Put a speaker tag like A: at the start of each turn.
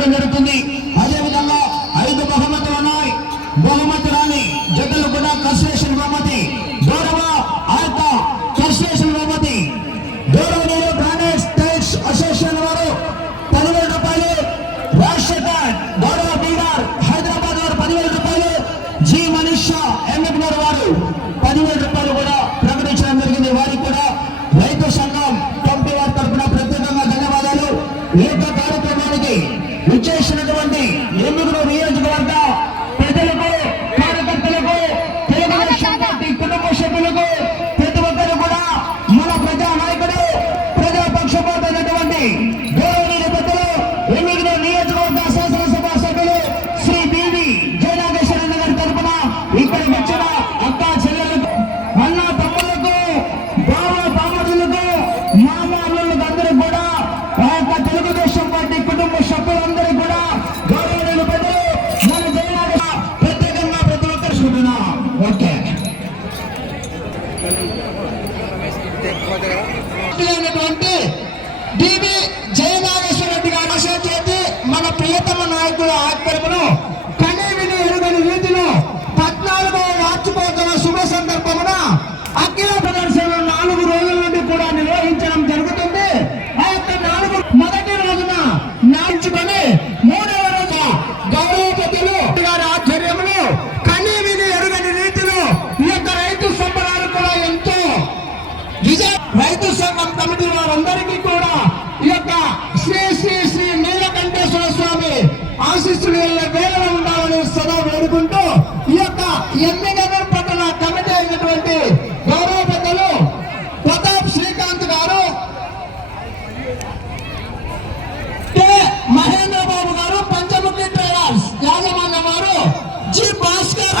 A: జరుగుతుంది. అదే విధంగా ఐదు బహుమతులు ఉన్నాయి. బహుమతులని జట్టులు కూడా కన్స్ట్రక్షన్ బహుమతి. గౌరవ ఆయత కన్స్ట్రక్షన్ బహుమతి. గౌరవ గ్రానైట్ టైల్స్ అసోసియేషన్ వారు పదివేల రూపాయలు రాజశేఖర్ గౌరవ బీడార్ హైదరాబాద్ వారు పదివేల రూపాయలు జి మనీష్ ఎంఎంఆర్ వారు పదివేల రూపాయలు కూడా ప్రకటించడం జరిగింది. వారికి కూడా రైతు సంఘం కమిటీ వారి తరఫున ప్రత్యేకంగా ధన్యవాదాలు. ఈ యొక్క కార్యక్రమం అయినటువంటి డిబి జయనాగేశ్వర రెడ్డి గారి ఆశయ చేతి మన ప్రియతమ నాయకుల ఆధ్వర్యంలో రైతు సంఘం కమిటీ వారందరికీ కూడా ఈ యొక్క శ్రీ శ్రీ శ్రీ నీలకంఠేశ్వర స్వామి ఆశీస్సులు వేళ ఉండాలని సదా వేడుకుంటూ ఈ యొక్క ఎమ్మిగనర్ పట్టణ కమిటీ అయినటువంటి గౌరవ పెద్దలు ప్రతాప్ శ్రీకాంత్ గారు కె. మహేంద్ర బాబు గారు పంచముఖి ట్రేడర్స్ యాజమాన్యం వారు జి భాస్కర్